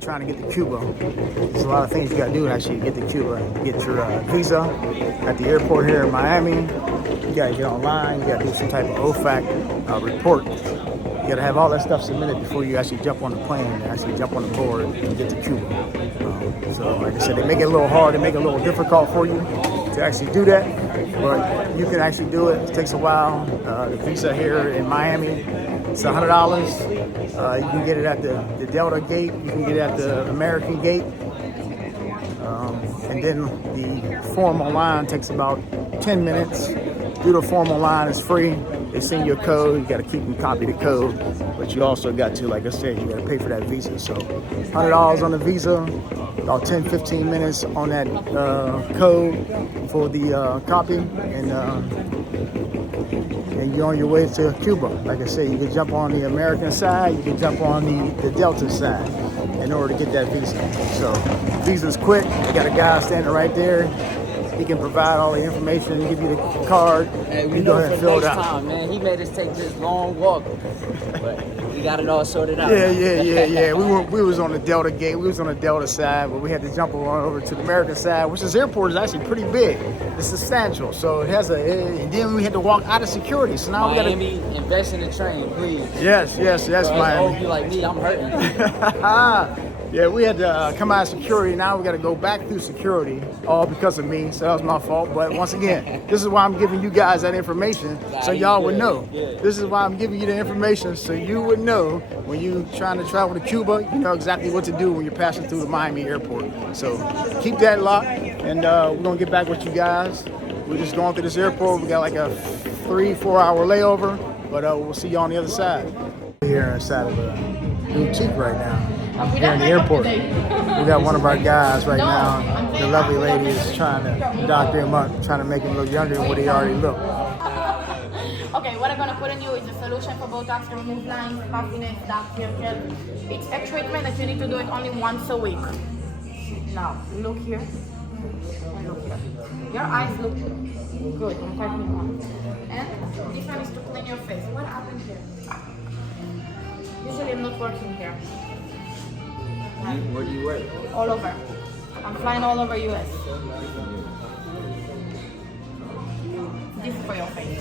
trying to get to Cuba. There's a lot of things you gotta do to actually get to Cuba. Get your visa at the airport here in Miami. You gotta get online, you gotta do some type of OFAC report. You gotta have all that stuff submitted before you actually jump on the plane and actually jump on the board and get to Cuba. So like I said, they make it a little hard, they make it a little difficult for you to actually do that, but you can actually do it. It takes a while. The visa here in Miami, it's $100. You can get it at the Delta gate, you can get it at the American gate, and then the form online takes about 10 minutes. Do the form online, it's free. They send you a code, you gotta keep and copy the code, but you also got to, like I said, you gotta pay for that visa. So $100 on the visa, about 10-15 minutes on that code for the copy, and you're on your way to Cuba. Like I said, you can jump on the American side, you can jump on the Delta side in order to get that visa. So visa's quick, they got a guy standing right there. He can provide all the information, give you the card. Hey, we you know go ahead and from fill it out. time, man. He made us take this long walk, but we got it all sorted out. Yeah. We was on the Delta gate. We was on the Delta side, but we had to jump on over to the American side, which this airport is actually pretty big. It's substantial, so it has and then we had to walk out of security. So now Miami, invest in the train, please. Yes, Miami. If you like me, I'm hurting. Yeah, we had to come out of security. Now we got to go back through security, all because of me. So that was my fault. But once again, this is why I'm giving you guys that information, so y'all would know. This is why I'm giving you the information, so you would know when you trying to travel to Cuba. You know exactly what to do when you're passing through the Miami airport. So keep that locked, and we're gonna get back with you guys. We're just going through this airport. We got like a 3-4 hour layover, but we'll see you on the other side. We're here inside of a boutique right now. Here in the airport. We got one of our guys right now. The lovely lady is trying to doctor him up, trying to make him look younger than what he already looked. Okay, what I'm gonna put on you is a solution for Botox to remove lines, puffiness, dark circles. It's a treatment that you need to do it only once a week. Now, look here and look here. Your eyes look good. I'm typing one. And this one is to clean your face. What happened here? Usually I'm not working here. Where do you work? All over. I'm flying all over US. This is for your face.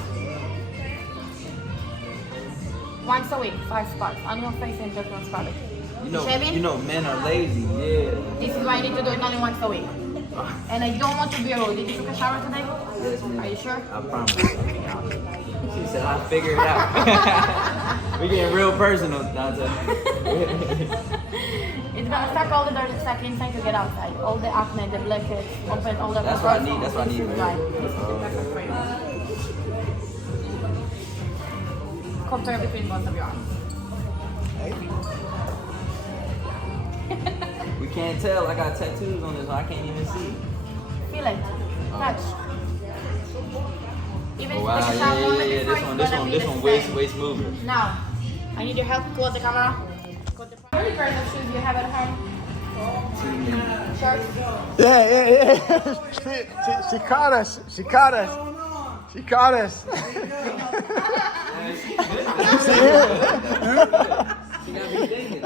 Once a week, 5 spots on your face and just one spot. You know, men are lazy. Yeah. This is why I need to do it only once a week. And I don't want to be rude. Did you take a shower today? Are you sure? I promise. She said I'll figure it out. We're getting real personal, Dante. It's gonna suck all the dirt that's stuck inside to get outside. All the acne, the blackheads, open all the That's what I need. That's what I need. Contour between both of your arms. We can't tell. I got tattoos on this, so I can't even see. Feel it. Touch. Even Oh, wow, if This one, waist mover. Now, I need your help. Close the camera. How many pairs of shoes do you have at home? Shirts? Yeah. She caught us. You see it? She got me thinking.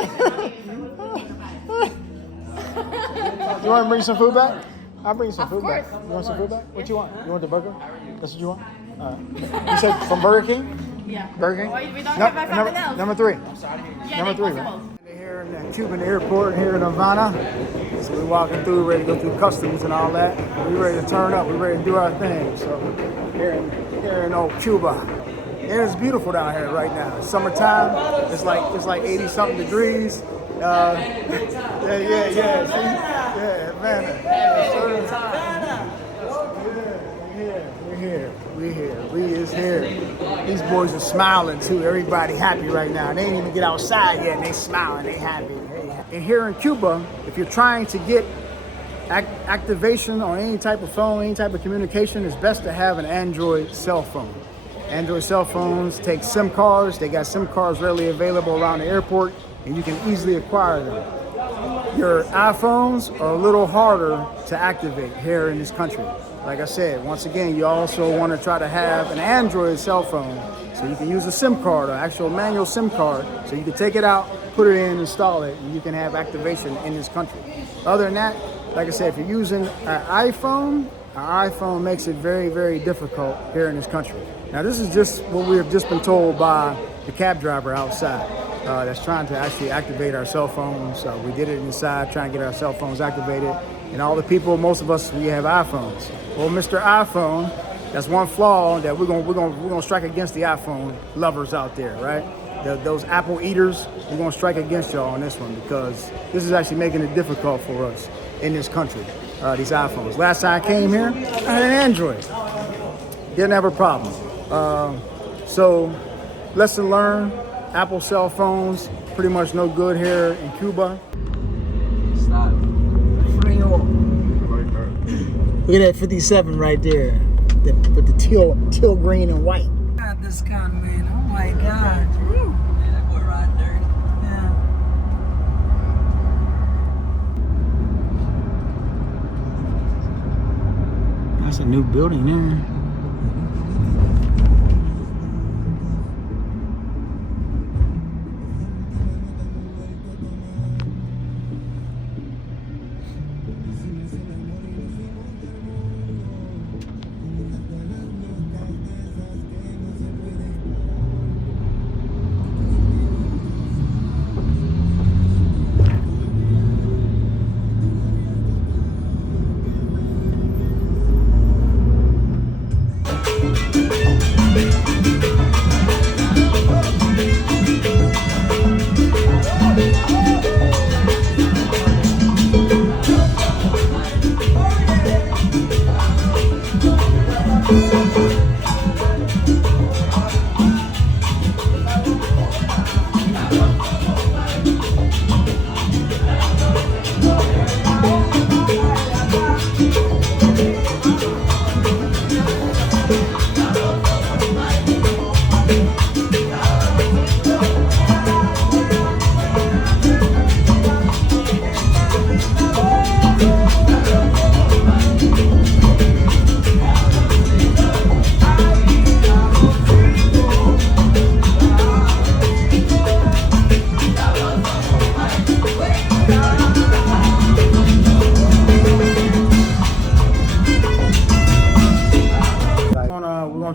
You want to bring some food back? I'll bring you some Of food back. course. You want some food back? What you want? You want the burger? That's what you want? All right. You said from Burger King? Yeah. Burger King? Or if we don't have something else. Number 3. Yeah, Number 3. possible. Here in the Cuban airport here in Havana. So we're walking through, ready to go through customs and all that. We're ready to turn up. We're ready to do our thing. So here in old Cuba. And it's beautiful down here right now. It's summertime. It's like 80 something degrees. Yeah. See? Yeah, man. We're here. We is here. These boys are smiling too. Everybody happy right now. They ain't even get outside yet and they smiling, they happy. And here in Cuba, if you're trying to get activation on any type of phone, any type of communication, it's best to have an Android cell phone. Android cell phones take SIM cards. They got SIM cards readily available around the airport, and you can easily acquire them. your iPhones are a little harder to activate here in this country. Like I said, once again, you also want to try to have an Android cell phone so you can use a SIM card, an actual manual SIM card, so you can take it out, put it in, install it, and you can have activation in this country. Other than that, like I said, if you're using an iPhone makes it very, very difficult here in this country. Now, this is just what we have just been told by the cab driver outside that's trying to actually activate our cell phones. We did it inside, trying to get our cell phones activated. And all the people, most of us, we have iPhones. Well, Mr. iPhone, that's one flaw that we're gonna strike against the iPhone lovers out there, right? Those Apple eaters, we're gonna strike against y'all on this one because this is actually making it difficult for us in this country. These iPhones. Last time I came here, I had an Android. Didn't have a problem. So, lesson learned. Apple cell phones pretty much no good here in Cuba. Stop. Look at that 57 right there, with the teal green and white. God, this con man. Oh my God. Woo. Man, that boy riding dirty. Yeah. That's a new building there.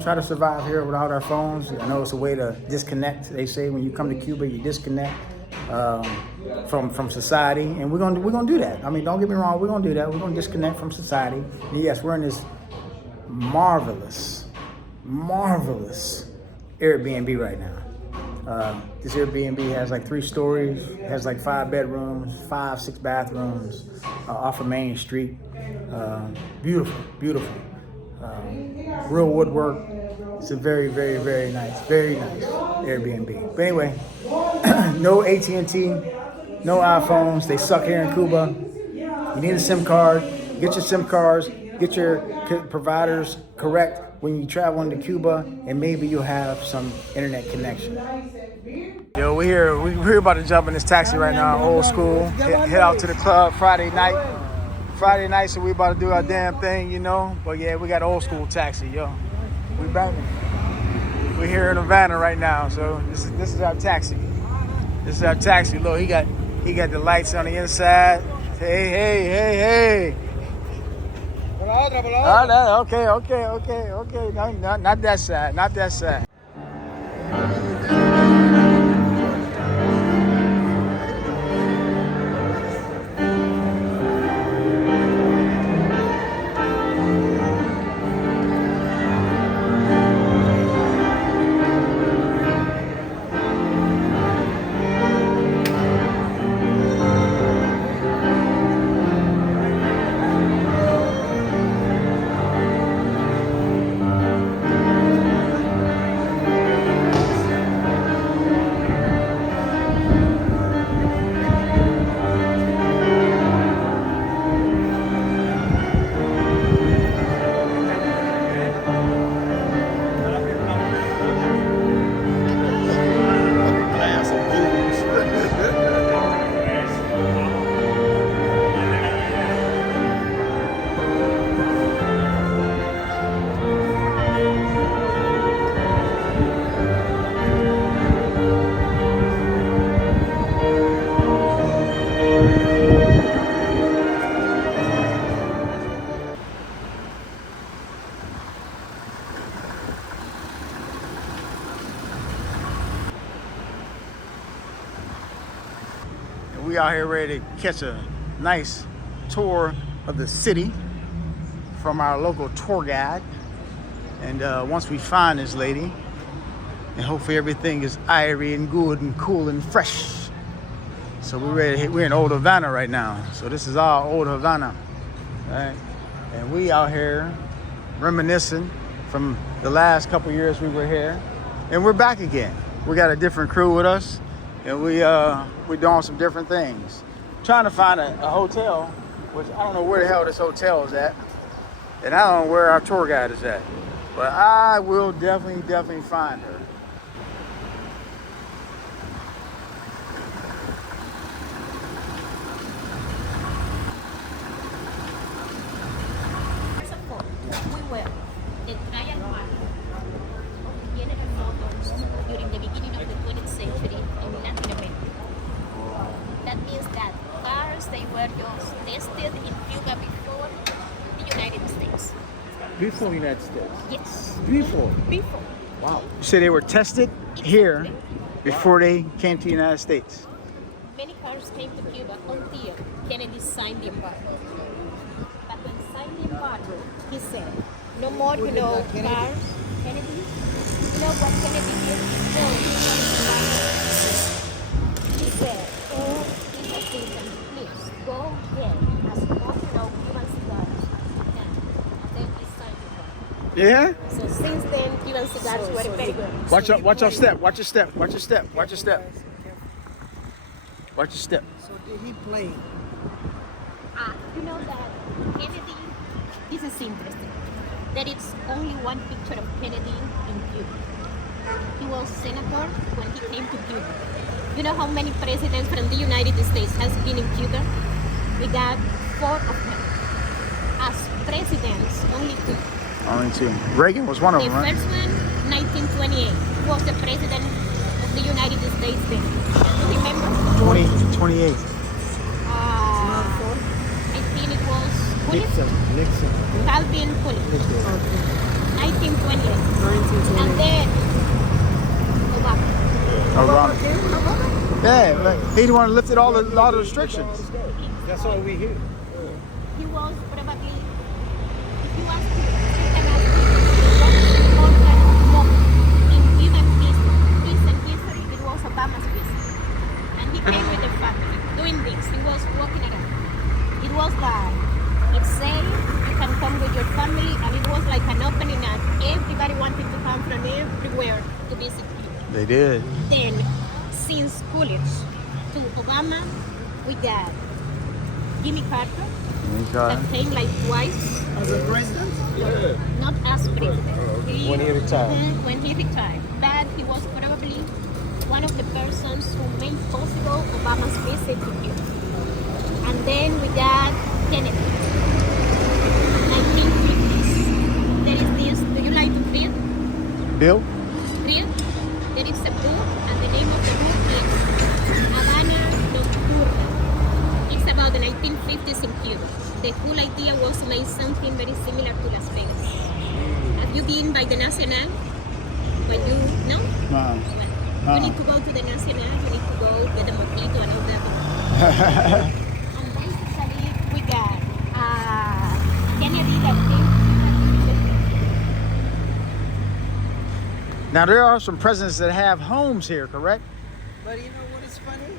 Try to survive here without our phones. I know it's a way to disconnect. They say when you come to Cuba, you disconnect from society, and we're gonna do that. I mean, don't get me wrong, we're gonna do that. We're gonna disconnect from society. And yes, we're in this marvelous Airbnb right now. This Airbnb has like 3 stories, has like 5 bedrooms, 6 bathrooms, off of Main Street. Beautiful. Real woodwork. It's a very nice Airbnb. But anyway, no AT&T, no iPhones. They suck here in Cuba. You need a SIM card. Get your SIM cards. Get your providers correct when you travel into Cuba, and maybe you'll have some internet connection. Yo, we're here about to jump in this taxi right now, old school. Head out to the club Friday night, so we about to do our damn thing, you know. But yeah, we got an old school taxi, yo. We back. We're here in Havana right now, so this is our taxi. This is our taxi. Look, he got the lights on the inside. Hey. Okay. No, not that side. we out here ready to catch a nice tour of the city from our local tour guide. And once we find this lady, and hopefully everything is airy and good and cool and fresh. So we're ready to hit, we're in Old Havana right now. So this is our Old Havana, right? And we out here reminiscing from the last couple years we were here. And we're back again. We got a different crew with us, and we're doing some different things. Trying to find a hotel, which I don't know where the hell this hotel is at, and I don't know where our tour guide is at, but I will definitely find her. First of all, we were the trial partner of General Motors during the beginning of the 20th century in Latin America. That means that cars, they were just tested in Cuba before the United States. Before the United States? Yes. Before? Before. Wow. You say they were tested here before they came to the United States? Many cars came to Cuba until Kennedy signed the embargo. But when he signed the embargo, he said, no more, cars. Kennedy? You know what Kennedy did? He said, oh, Mr. Clinton, please go get as much Cuban cigars as you can. And then he signed the embargo. Yeah? So since then, Cuban cigars were very good. Watch your step, watch your step, watch your step, watch your step. Watch your step. So did he play? You know that Kennedy, this is interesting, there is only one picture of Kennedy in Cuba. He was senator when he came to Cuba. You know how many presidents from the United States has been in Cuba? We got 4 of them. As presidents, only 2. Only 2. Reagan was one of The them, right? first one, 1928, was the president of the United States then. You remember? 28. I think it was Pulis? Nixon. Calvin Pulis. 1928. And then Obama. Obama. Yeah, but he the one who lifted all the restrictions. That's all we hear. He was probably, if you ask him, you can ask him, what's the important moment in Cuban recent history? It was Obama's visit. And he came with the family doing this. He was walking around. It was like, it's safe, you can come with your family, and it was like an opening that everybody wanted to come from everywhere to visit Cuba. They did. Then, since Coolidge to Obama, we got Jimmy Carter, that came like twice. As a president? Not as president. When he retired. When he retired. But he was probably one of the persons who made possible Obama's visit to Cuba. And then we got Kennedy. 1950s. There is this, do you like to read? Bill? Read? There is a book, and the name of the book is Havana Nocturna. It's about the 1950s in Cuba. The whole idea was to make something very similar to Las Vegas. Have you been by the Nacional? When you, no? You need to go to the Nacional, you need to go get a mojito and all that. And basically, we got Kennedy that came. Now there are some presidents that have homes here, correct? But you know what is funny?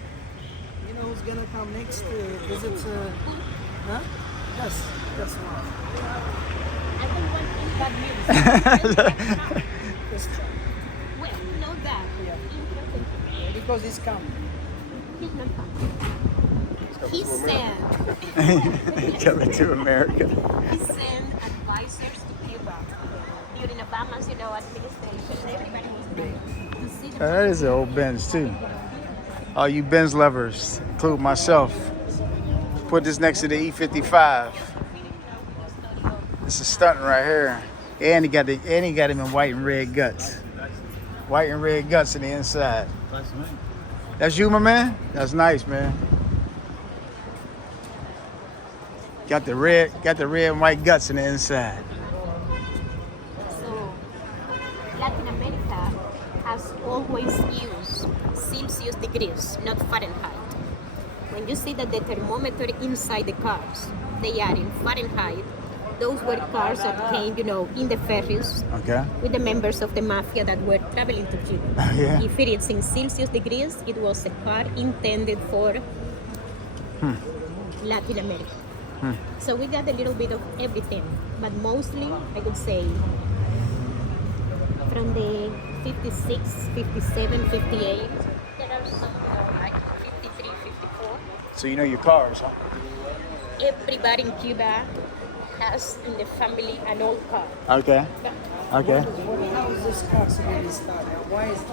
You know who's gonna come next to visit? Huh? That's one. I don't want any bad news. This time. Well, you know that. Yeah, because he's coming. He's not coming. He sent, Coming to America. he sent advisors to Cuba during Obama's, administration. Everybody was there to see the That is an old Benz too. All you Benz lovers, include myself. Put this next to the E55. This is stunting right here. And he got him in white and red guts. White and red guts in the inside. That's you, my man? That's nice, man. Got the red and white guts in the inside. So, Latin America has always used Celsius degrees, not Fahrenheit. and you see that the thermometer inside the cars, they are in Fahrenheit. Those were cars that came, in the ferries Okay. with the members of the mafia that were traveling to Cuba. Yeah. If it is in Celsius degrees, it was a car intended for Latin America. So we got a little bit of everything, but mostly, I would say, from the 56, 57, 58, there are some like 53, 54. So you know your cars, huh? Everybody in Cuba has in the family an old car. Okay. Okay. How is this car really started? Why is it?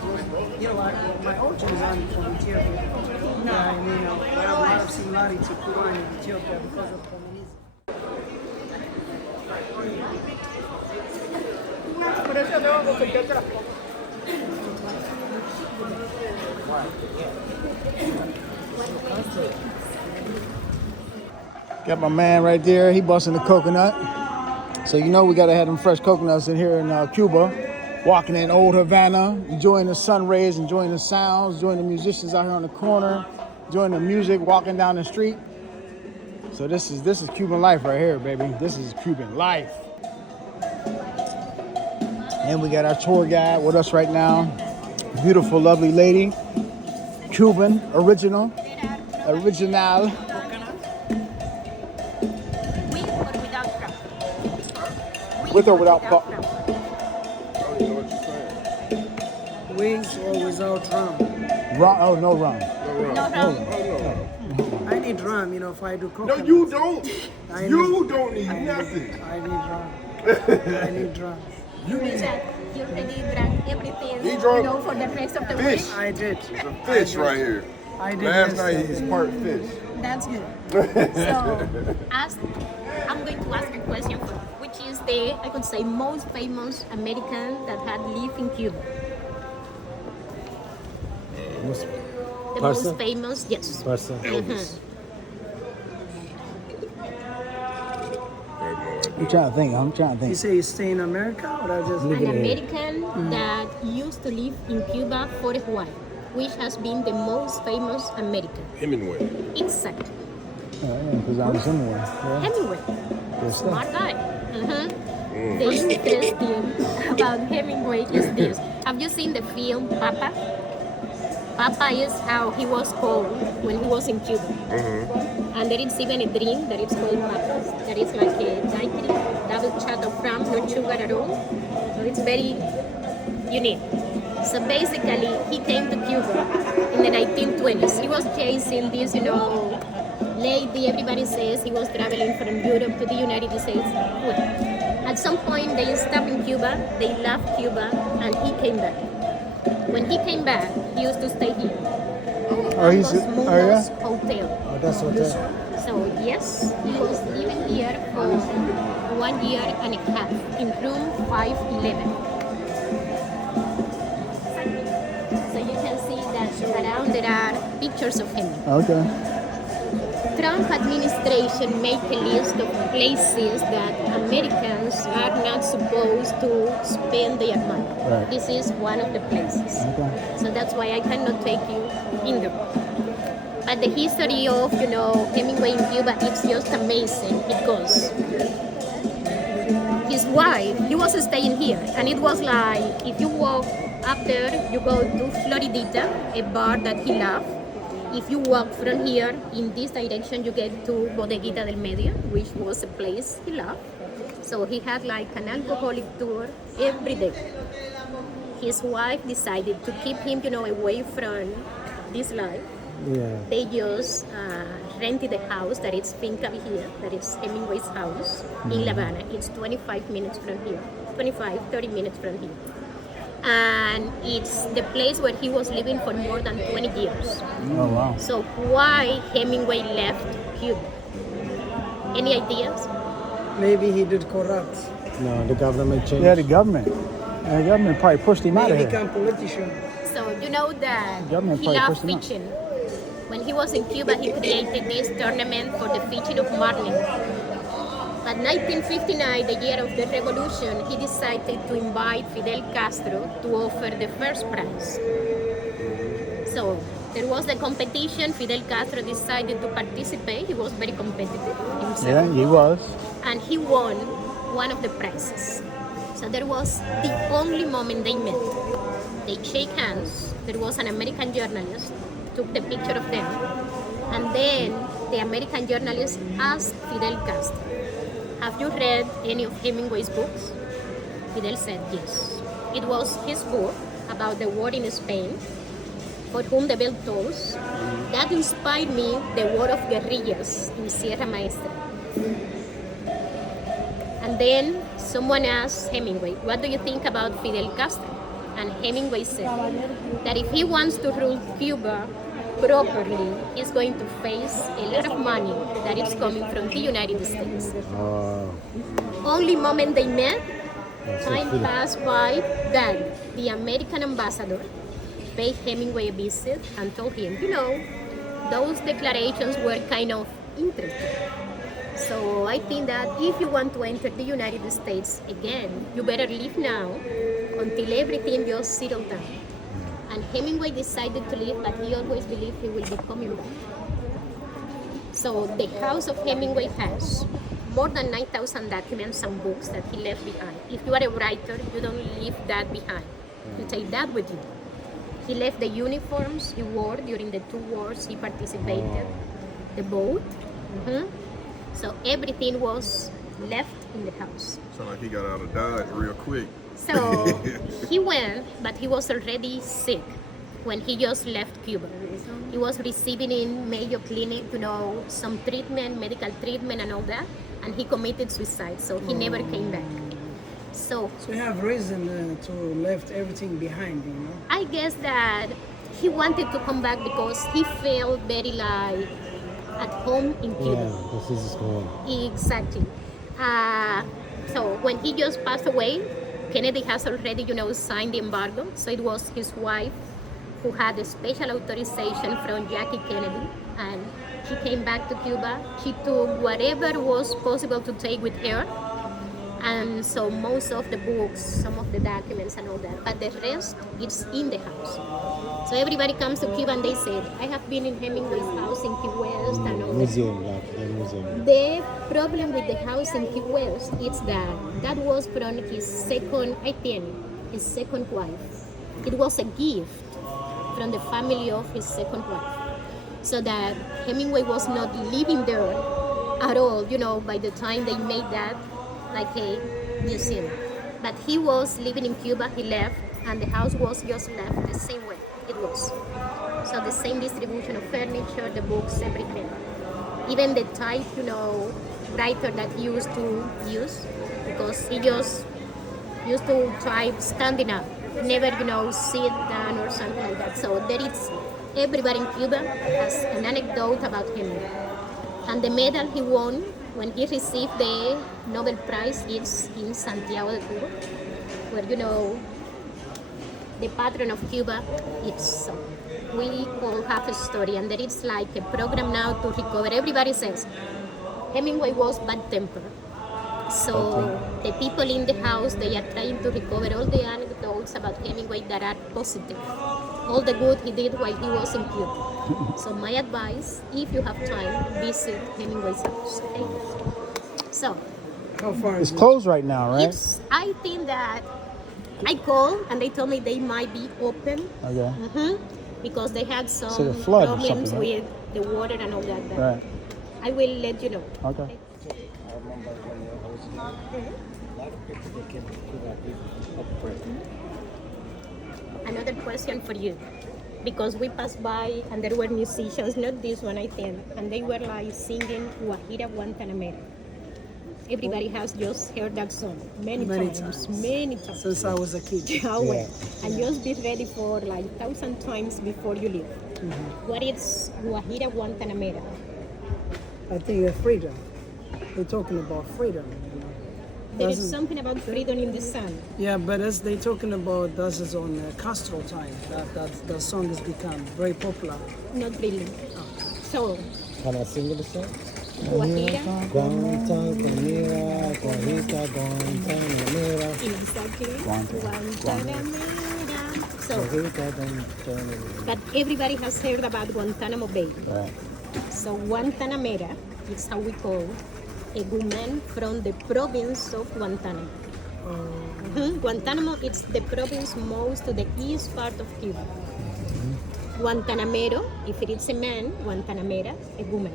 My origin is from Ethiopia. I mean, we have a lot of similarity to Cuba and Ethiopia because of communism. Got my man right there. He busting the coconut. So we gotta have them fresh coconuts in here in Cuba. Walking in old Havana, enjoying the sun rays, enjoying the sounds, enjoying the musicians out here on the corner, enjoying the music, walking down the street. So this is Cuban life right here, baby. This is Cuban life. And we got our tour guide with us right now. Beautiful, lovely lady. Cuban, original. With or without crop? With or without crop? Wings or without rum? Rum? Oh, no rum. No rum. I need rum, if I do No, coconut. you don't. I You don't need nothing. I need rum. I need rum. You need You already drank everything, He drank for the rest of the fish. week. I did. Fish right here. I did. Last night yesterday. he's part fish. That's good. So, I'm going to ask a question, which is I could say, most famous American that had lived in Cuba. The most famous, yes. Person. I'm trying to think. You say you stay in America or I just An American that used to live in Cuba for a while, which has been the most famous American. Hemingway. Exactly. Because I'm somewhere. Yeah. Hemingway. Good stuff. Smart guy. The interesting about Hemingway is this. Have you seen the film Papa? Papa is how he was called when he was in Cuba. And there is even a drink that is called Papa. That is like a daiquiri, double shot of rum, no sugar at all. So it's very unique. So basically, he came to Cuba in the 1920s. He was chasing this, lady. Everybody says he was traveling from Europe to the United States. Well, at some point, they stopped in Cuba. They left Cuba, and he came back. When he came back, he used to stay here. He's Mundo's Hotel. Oh, that's what that. So yes, he was living here for 1 year and a half in room 511. So you can see that around there are pictures of him. Okay. Trump administration made a list of places that Americans are not supposed to spend their money. Right. This is one of the places. Okay. So that's why I cannot take you in there. But the history of, Hemingway in Cuba, it's just amazing because his wife, he was staying here. And it was like, if you walk up there, you go to Floridita, a bar that he loved. If you walk from here in this direction, you get to Bodeguita del Medio, which was a place he loved. So he had like an alcoholic tour every day. His wife decided to keep him, away from this life. Yeah. They just rented a house that is Finca Vigía, that is Hemingway's house in La Habana. It's 25 minutes from here, 30 minutes from here. And it's the place where he was living for more than 20 years. Oh, wow. So why Hemingway left Cuba? Any ideas? maybe he did corrupt. No, the government changed. Yeah, the government. The government probably pushed him out of Maybe here. become politician. So you know that Government he probably loved pushed him out. fishing. When he was in Cuba, he created this tournament for the fishing of marlin. But 1959, the year of the revolution, he decided to invite Fidel Castro to offer the first prize. So there was the competition. Fidel Castro decided to participate. He was very competitive himself. Yeah, he was. And he won one of the prizes. So there was the only moment they met. They shake hands. There was an American journalist, took the picture of them, and then the American journalist asked Fidel Castro, "Have you read any of Hemingway's books?" Fidel said yes. It was his book about the war in Spain, For Whom the Bell Tolls, that inspired me the war of guerrillas in Sierra Maestra. And then someone asked Hemingway, "What do you think about Fidel Castro?" And Hemingway said that if he wants to rule Cuba properly, he's going to face a lot of money that is coming from the United States. Only moment they met, time passed by, then the American ambassador paid Hemingway a visit and told him, those declarations were kind of interesting. So I think that if you want to enter the United States again, you better leave now until everything just settled down. And Hemingway decided to leave, but he always believed he will be coming back. So the house of Hemingway has more than 9,000 documents and books that he left behind. If you are a writer, you don't leave that behind. You take that with you. He left the uniforms he wore during the 2 wars he participated, the boat. So everything was left in the house. Sound like he got out of Dodge real quick. So he went, but he was already sick when he just left Cuba. He was receiving in Mayo Clinic, some treatment, medical treatment and all that, and he committed suicide, so he never came back. So you have reason to left everything behind, I guess that he wanted to come back because he felt very at home in Cuba. Yeah, this is his home. Exactly. So when he just passed away, Kennedy has already, signed the embargo. So it was his wife who had a special authorization from Jackie Kennedy, and she came back to Cuba. She took whatever was possible to take with her. And so most of the books, some of the documents and all that, but the rest, it's in the house. So everybody comes to Cuba and they say, I have been in Hemingway's house in Key West and all that. Museum, like the museum. The problem with the house in Key West is that was from his second wife. It was a gift from the family of his second wife. So that Hemingway was not living there at all, by the time they made that like a museum. But he was living in Cuba, he left, and the house was just left the same way it was. So the same distribution of furniture, the books, everything. Even the type, writer that he used to use, because he just used to type standing up, never, sit down or something like that. So there is, everybody in Cuba has an anecdote about him. And the medal he won when he received the Nobel Prize is in Santiago de Cuba, where, the patron of Cuba is. So we all have a story, and there is like a program now to recover. Everybody says Hemingway was bad-tempered. So the people in the house, they are trying to recover all the anecdotes about Hemingway that are positive. All the good he did while he was in Cuba. So my advice, if you have time, visit Hemingway's house. Okay? So How far It's is it? closed right now, right? I think that I called and they told me they might be open. Okay. Because they had some So the flood or problems something, right? with the water and all that. But Right. I will let you know. Okay. Another question for you, because we passed by and there were musicians, not this one I think, and they were like singing Guajira Guantanamera. Everybody has just heard that song many times. Since I was a kid. Well, and just be ready for like 1,000 times before you leave. What is Guajira Guantanamera? I think the freedom. They're talking about freedom. There is something about freedom in the sun. Yeah, but as they talking about this is on Castro time. That song has become very popular. Not really. So, Can I sing the song? Guajira, Guantanamera, Guajita, Guantanamera. exactly. Guantanamera. Guantanamera. So, but everybody has heard about Guantanamo Bay. Right. So Guantanamera is how we call a woman from the province of Guantanamo. Guantanamo is the province most to the east part of Cuba. Guantanamero, if it is a man, Guantanamera, a woman.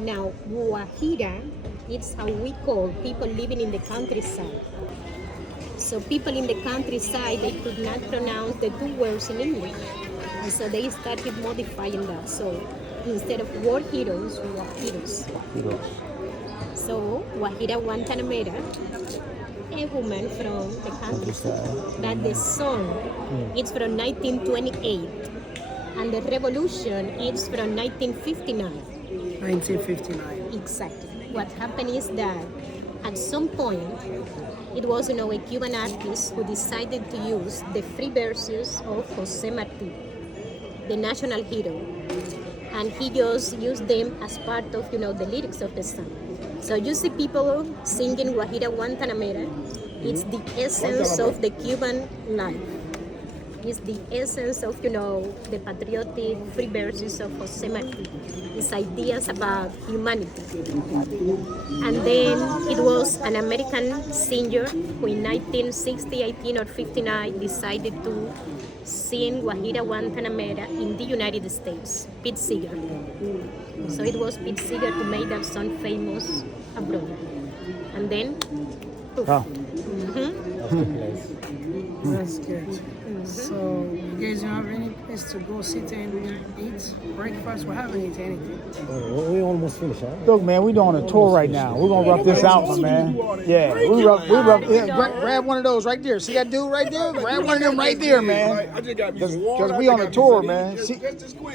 Now, Guajira, it's how we call people living in the countryside. So people in the countryside, they could not pronounce the two words in English. And so they started modifying that. So instead of war heroes, Guajiros. So Guajira Guantanamera, a woman from the countryside. That the song is from 1928. And the revolution is from 1959. 1959. Exactly. What happened is that at some point, it was a Cuban artist who decided to use the free verses of Jose Marti, the national hero, and he just used them as part of the lyrics of the song. So you see people singing Guajira Guantanamera. It's the essence of the Cuban life. It's the essence of the patriotic free verses of Jose Marti. His ideas about humanity. And then it was an American singer who in 1960, 18 or 59 decided to sing Guajira Guantanamera in the United States, Pete Seeger. So it was Pete Seeger who made that song famous abroad. And then, poof. Oh. That's good. So, you guys don't have any place to go sit and eat breakfast? We haven't eaten anything. We almost finished, huh? Look, man, we doing a tour right now. We're gonna rough this out, my man. Yeah, we rough. Yeah, grab one of those right there. See that dude right there? Grab one of them right there, man. I just got me some water. Because we on a tour, man.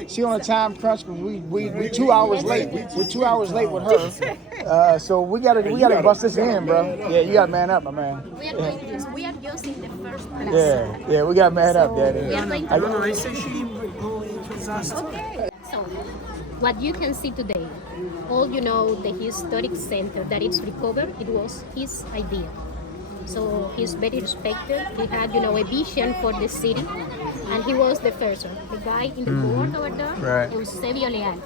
She on a time crunch because we 2 hours late. We're 2 hours late with her. So we gotta bust this in, bro. Yeah, you gotta man up, my man. We are just in the first class. Yeah, we gotta man up, daddy. We are going to I say she go into disaster. Okay. So, what you can see today, all the historic center that it's recovered, it was his idea. So he's very respected. He had, a vision for the city, and he was the first one. The guy in the board over there, Right. Eusebio Leal.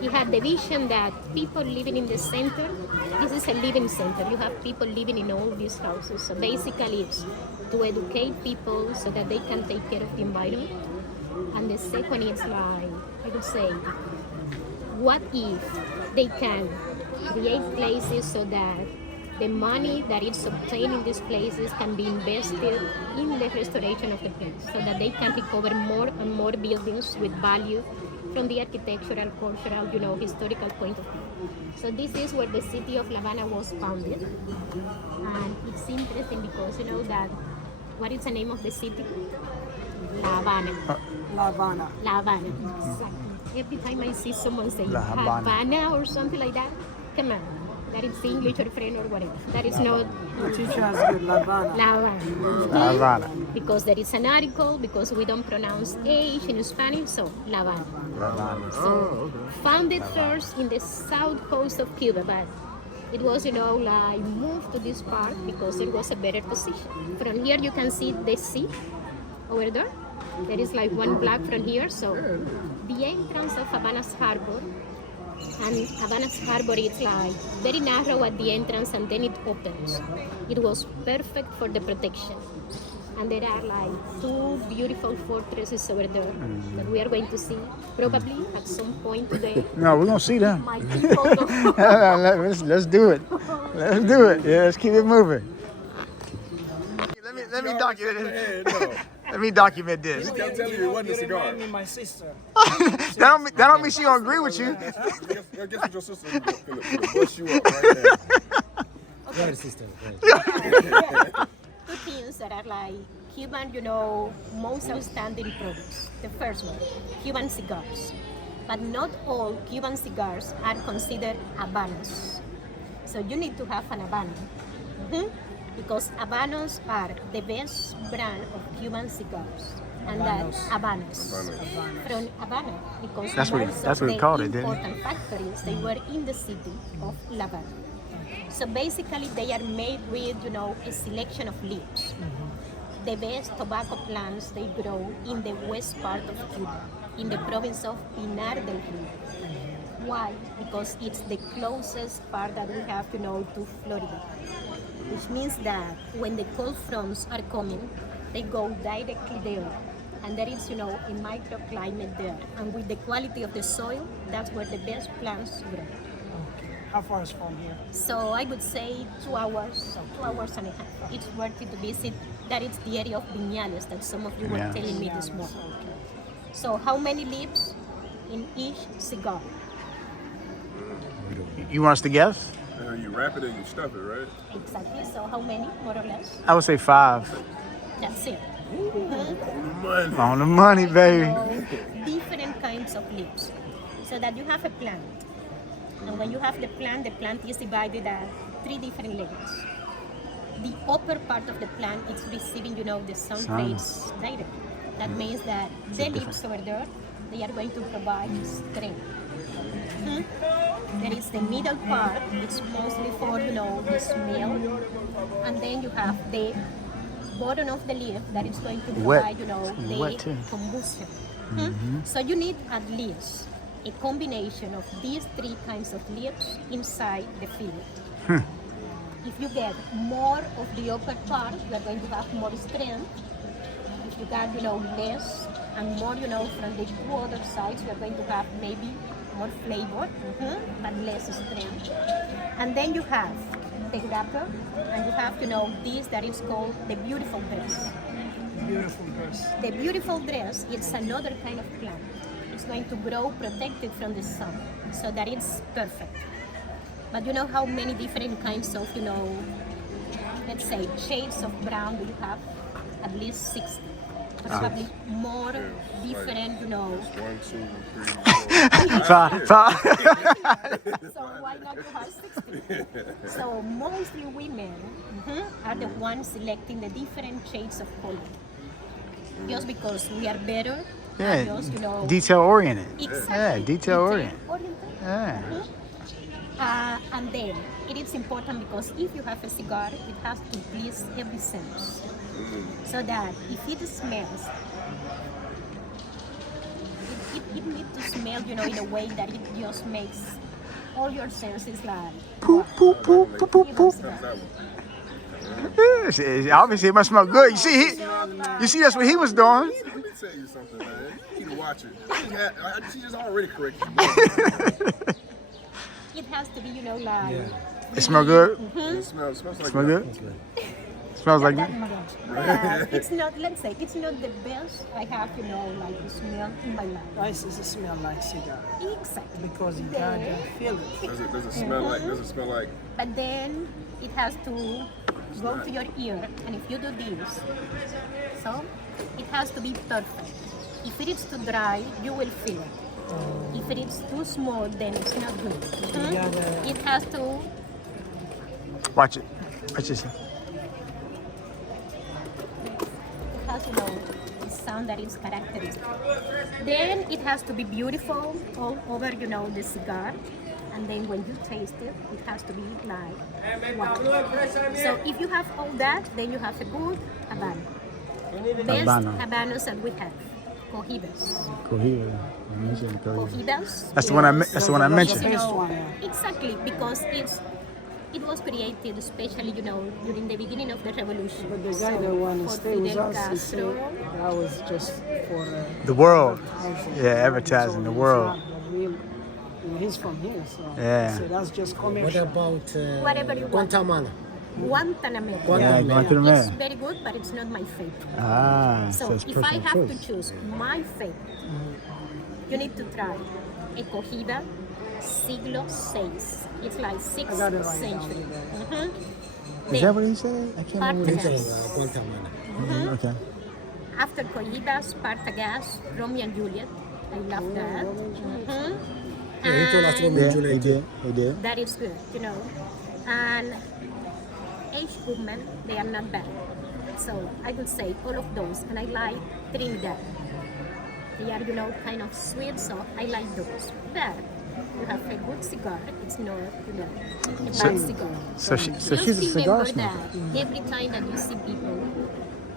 He had the vision that people living in the center, this is a living center. You have people living in all these houses. So basically it's to educate people so that they can take care of the environment. And the second is I would say, what if they can create places so that the money that is obtained in these places can be invested in the restoration of the place so that they can recover more and more buildings with value from the architectural, cultural, historical point of view. So this is where the city of La Habana was founded. And it's interesting because that, what is the name of the city? La Habana. La Habana. La Habana, exactly. Every time I see someone say La Habana. Havana or something like that, come on. That is English or French or whatever. That is not The teacher has good La Habana. La Habana. La Habana. Because there is an article, because we don't pronounce H in Spanish, so La Habana. So founded first in the south coast of Cuba, but it was, like moved to this part because there was a better position. From here you can see the sea over there. There is like one block from here, so the entrance of Havana's harbor. And Havana's harbor is like very narrow at the entrance and then it opens. It was perfect for the protection. And there are like two beautiful fortresses over there that we are going to see probably at some point today. No, we're gonna see them. My people don't- Let's do it. Let's do it. Yeah, let's keep it moving. Let me document this. Let me document this. I'm telling you, it wasn't a cigar. Me, my sister. That don't mean she don't agree with you. Guess what your sister gonna bust you up right now. Your sister. Two things that are like Cuban, most outstanding products. The first one, Cuban cigars. But not all Cuban cigars are considered Habanos. So you need to have an Habano. Because Habanos are the best brand of Cuban cigars. And that's Habanos. From Habana. Because That's what he- most that's of what he the called it, didn't he? important factories, they were in the city of La Habana. So basically they are made with, a selection of leaves. the best tobacco plants they grow in the west part of Cuba, in the province of Pinar del Rio. Why? Because it's the closest part that we have, to Florida. Which means that when the cold fronts are coming, they go directly there. And there is, a microclimate there. And with the quality of the soil, that's where the best plants grow. How far is from here? So I would say 2 hours, 2 hours and a half. It's worth it to visit. That is the area of Viñales that some of you were telling me this morning. So how many leaves in each cigar? You want us to guess? You wrap it and you stuff it, right? Exactly. So how many, more or less? I would say 5. That's it. Money. On the money, baby. So, different kinds of leaves. So that you have a plant. And when you have the plant is divided at 3 different layers. The upper part of the plant is receiving, the sun rays directly. That means that the leaves over there, they are going to provide strength. There is the middle part, it's mostly for, the smell. And then you have the bottom of the leaf that is going to provide, the combustion. So you need at least a combination of these 3 kinds of leaves inside the field. If you get more of the upper part, you are going to have more strength. If you got, less and more, from the 2 other sides, you are going to have maybe more flavor, but less strength. And then you have the wrapper, and you have, this that is called the beautiful dress. Beautiful dress. The beautiful dress is another kind of plant. It's going to grow protected from the sun, so that it's perfect. But you know how many different kinds of, let's say, shades of brown do you have? At least 60. Probably more different, 1, 2, 3, 4. 5. So why not you have 60? So mostly women are the ones selecting the different shades of color. Just because we are better. Yeah, Just, detail oriented. Exactly. Yeah, detail oriented. Yeah. And then it is important because if you have a cigar, it has to please every sense. So that if it smells, it needs to smell, in a way that it just makes all your senses like Poop, poop, poop, poop, poop, poop. Yeah, obviously, it must smell good. You see, that's what he was doing. Let me tell you something, man. You need to watch it. She is already corrected you. It has to be, like. It smell good. It smells like Smell good. Smells like that. It's not, let's say, it's not the best I have, like the smell in my life. Rice is a smell like cigar. Exactly. Because you gotta feel it. Does it smell like? Does it smell like? But then it has to go to your ear, and if you do this, so it has to be perfect. If it is too dry, you will feel it. If it is too small, then it's not good. It has to. Watch it. Watch this. It has, the sound that is characteristic. Then it has to be beautiful all over, the cigar. And then when you taste it, it has to be like wow. So if you have all that, then you have a good Habano. Best Habanos that we have, Cohibas. Cohibas. That's the one I. That's the one I mentioned. Exactly, because it was created especially, during the beginning of the revolution. But the guy that wanted to stay with us, he said that was just for The world. advertising. Yeah, advertising the world. He's from here, so Yeah. so that's just What commercial. about Whatever you want. Guatemala? Guantanamera. Yeah, It's Guantanamera. very good, but it's not my favorite. Ah, so So it's if I personal have choice. to choose my favorite, you need to try a Cohiba Siglo VI. It's like I 6th got it right century. down Is that what he said? I can't remember what he Partagas. said. Guatemala. Okay. After Cohibas, Partagas, Romeo and Juliet. I love that. Yeah, he told us Romeo Yeah, and he Juliet. did. He did. That is good, And Age women, they are not bad. So I would say all of those. And I like Trinidad. They are, kind of sweet, so I like those. But you have a good cigar. It's not, a bad cigar. So she's a Just cigar remember smoker. that every time that you see people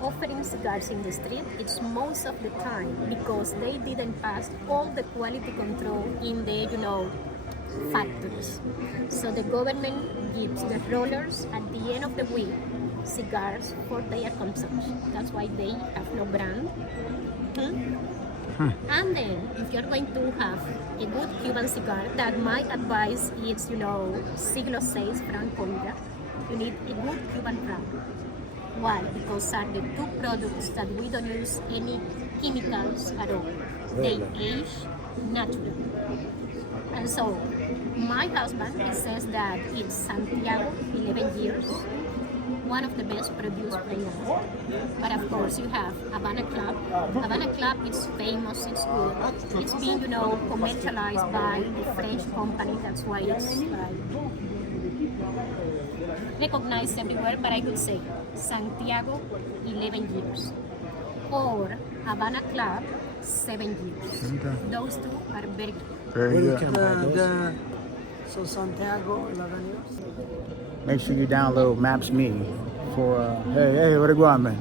offering cigars in the street, it's most of the time because they didn't pass all the quality control in the, factories. So the government gives the rollers at the end of the week cigars for their consumption. That's why they have no brand. And then, if you're going to have a good Cuban cigar, that my advice is, Siglo 6 from Colombia, you need a good Cuban brand. Why? Because are the two products that we don't use any chemicals at all. They age naturally. And so, my husband, he says that it's Santiago, 11 years, one of the best produced right now. But of course, you have Havana Club. Havana Club is famous, it's good. It's being, commercialized by a French company, that's why it's recognized everywhere, but I could say Santiago, 11 years. Or Havana Club, 7 years. Okay. Those two are very good. Very Where you good. can buy those? So Santiago, 11 years. Make sure you download Maps.me for hey, what it going, man?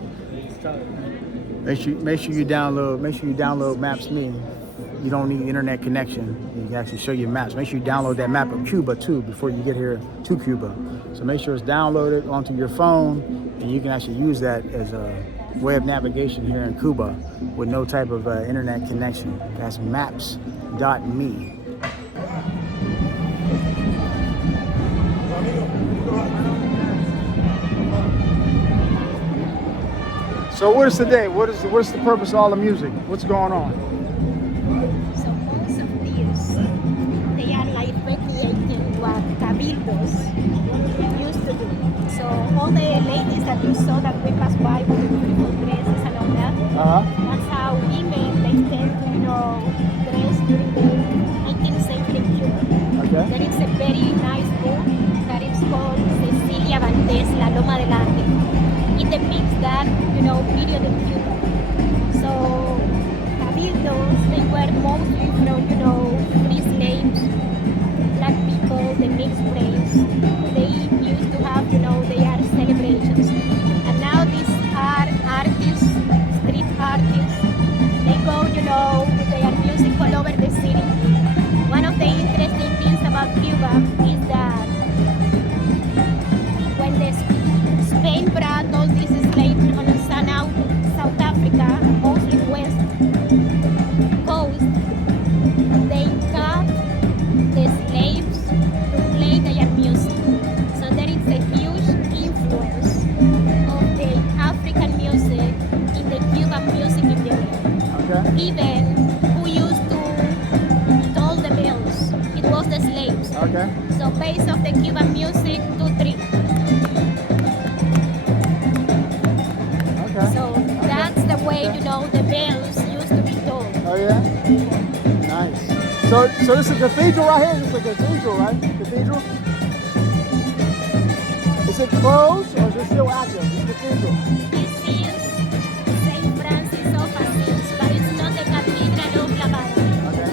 Make sure you download Maps.me. You don't need internet connection. You can actually show you maps. Make sure you download that map of Cuba too before you get here to Cuba. So make sure it's downloaded onto your phone, and you can actually use that as a way of navigation here in Cuba with no type of internet connection. That's Maps.me. So what is today? What's the purpose of all the music? What's going on? So most of these, they are like recreating what cabildos used to do. So all the ladies that you saw that we passed by with beautiful dresses and all that, that's how women, they tend to, dress during the 18th century Cuba. Okay. There is a very nice book that is called Cecilia Valdés, La Loma del Ángel. It depicts that, period in Cuba. So cabildos, they were mostly from, free slaves, black people, the mixed race. They used to have, their celebrations. And now these are artists, street artists. They go, with their music all over the city. One of the interesting things about Cuba is that when Spain brought all these slaves on South Africa, mostly west coast, they got the slaves to play their music. So there is a huge influence of the African music in the Cuban music in the area. Okay. Even who used to toll the bells, it was the slaves. Okay. So base of the Cuban music, 2-3. Okay. So that's the way, the bells used to be tolled. Oh yeah? Nice. So this is a cathedral right here? This is a cathedral, right? Cathedral? Is it closed or is it still active? This cathedral? This is St. Francis of Assisi, but it's not the Cathedral of La Habana. Okay.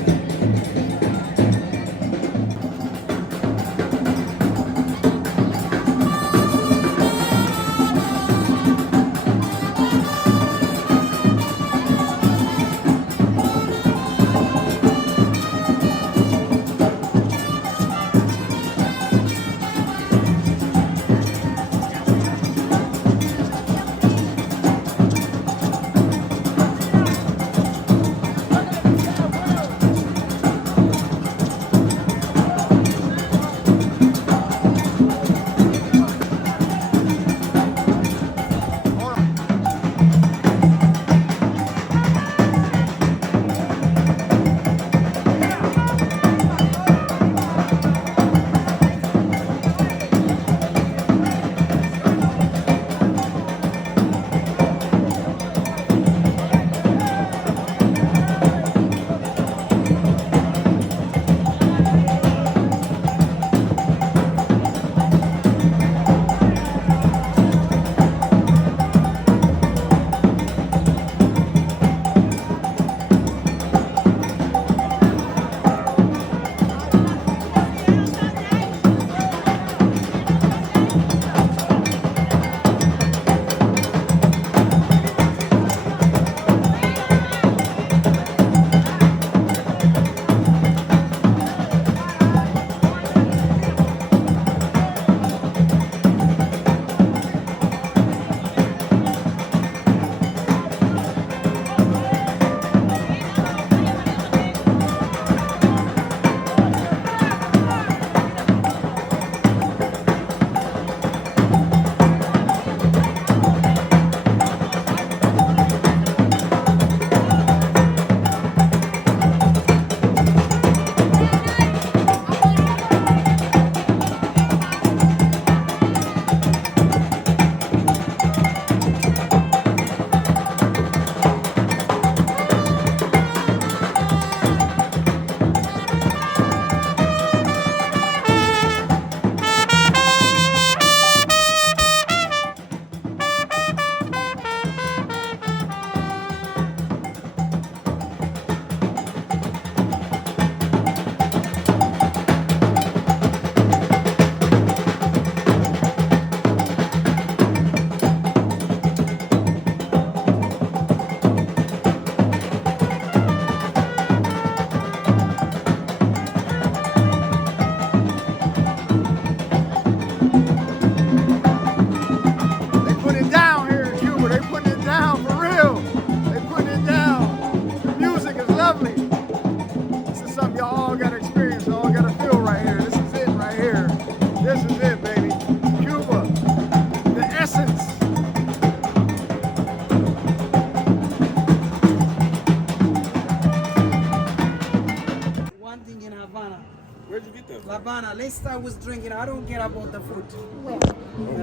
Havana, let's start with drinking. I don't care about the food. Well,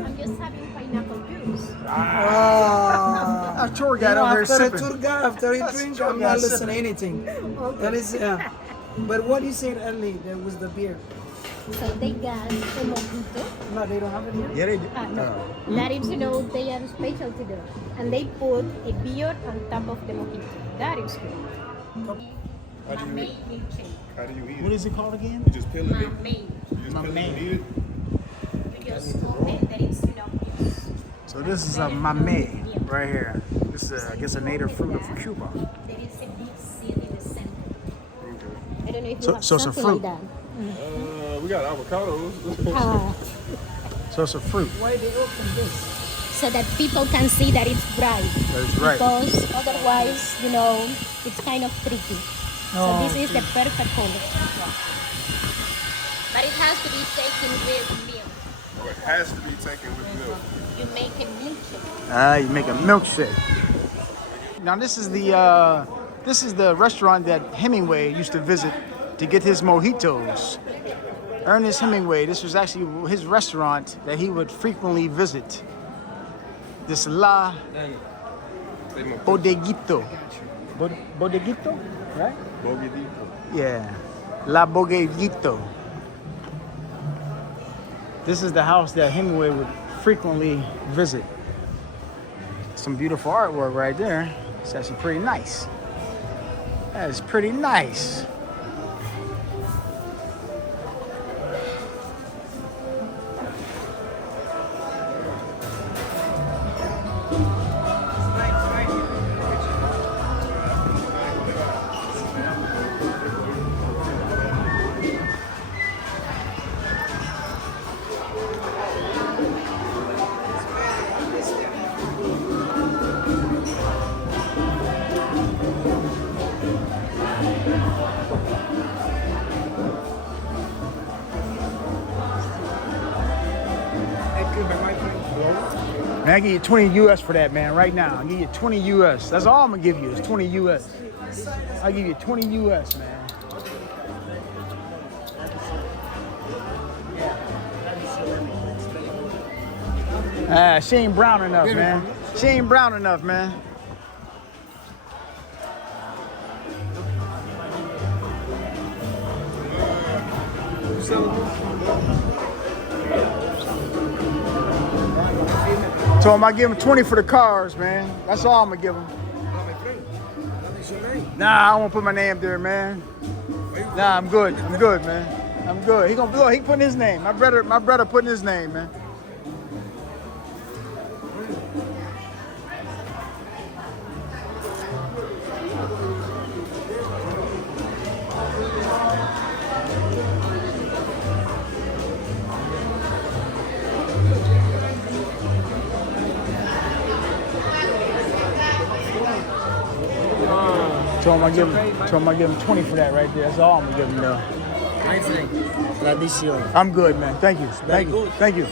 I'm just having pineapple juice. Ah, A tour guide over here after a sipping. tour guide, after a drink, I'm not listening to anything. That is, but what you said earlier, there was the beer. So they got a mojito. No, they don't have it here. Yeah, they do. No. That is, they are specialty there. And they put a beer on top of the mojito. That is good. How do you eat? How do you eat What it? is it called again? You just peel it. Mamey. You just My peel it man. and eat it. You just open, that is, yes. So this is a mamey right here. This is, I guess, a native fruit of Cuba. There is a big seed in the center. I don't know if you So- have so it's a something fruit. like that. We got avocados. So it's a fruit. Why they open this? So that people can see that it's bright. That's right. Because otherwise, it's kind of tricky. So this is the perfect color. But it has to be taken with milk. Oh, it has to be taken with milk. You make a milkshake. You make a milkshake. Now this is the restaurant that Hemingway used to visit to get his mojitos. Ernest Hemingway. This was actually his restaurant that he would frequently visit. This La Bodeguito. Bodeguito, right? Bogadito. Yeah, La Bodeguito. This is the house that Hemingway would frequently visit. Some beautiful artwork right there. It's actually pretty nice. That is pretty nice. Man, I give you 20 US for that, man, right now. I'll give you 20 US. That's all I'm gonna give you is 20 US. I'll give you 20 US, man. She ain't brown enough, man. She ain't brown enough, man. So I give him 20 for the cars, man. That's all I'm gonna give him. Nah, I don't wanna put my name there, man. Nah, I'm good. I'm good, man. I'm good. He putting his name. My brother putting his name, man. So I'm gonna give him 20 for that right there. That's all I'm gonna give him though. I'm good, man. Thank you. Thank you. Thank you.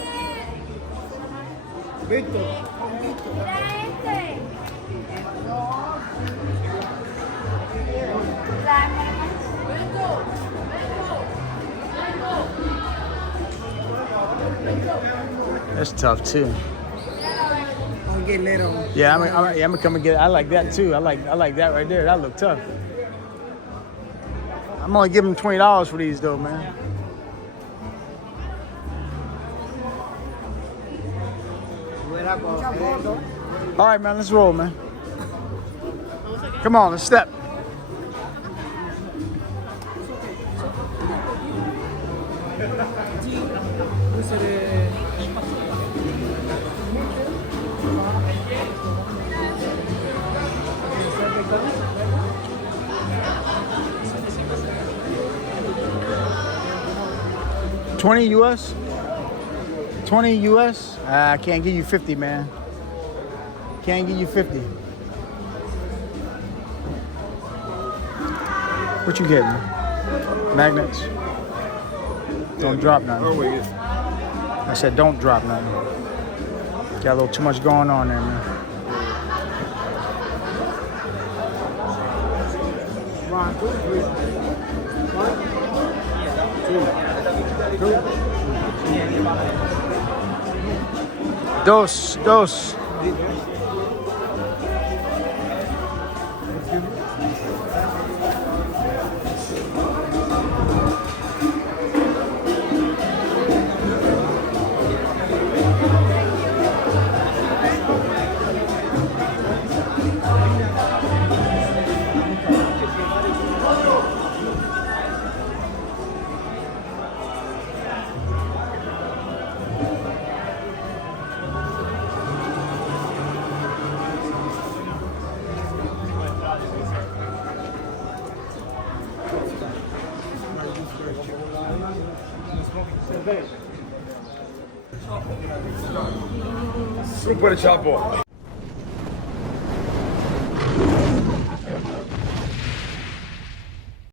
That's tough too. I'll get later on. Yeah, I'm gonna come and get it. I like that too. I like that right there. That look tough. I'm only giving him $20 for these though, man. All right, man. Let's roll, man. Come on, let's step. $20 US? 20 US? I can't give you 50, man. Can't give you 50. What you getting? Magnets? Don't drop nothing. I said don't drop nothing. Got a little too much going on there, man. Dos. Super Chapo.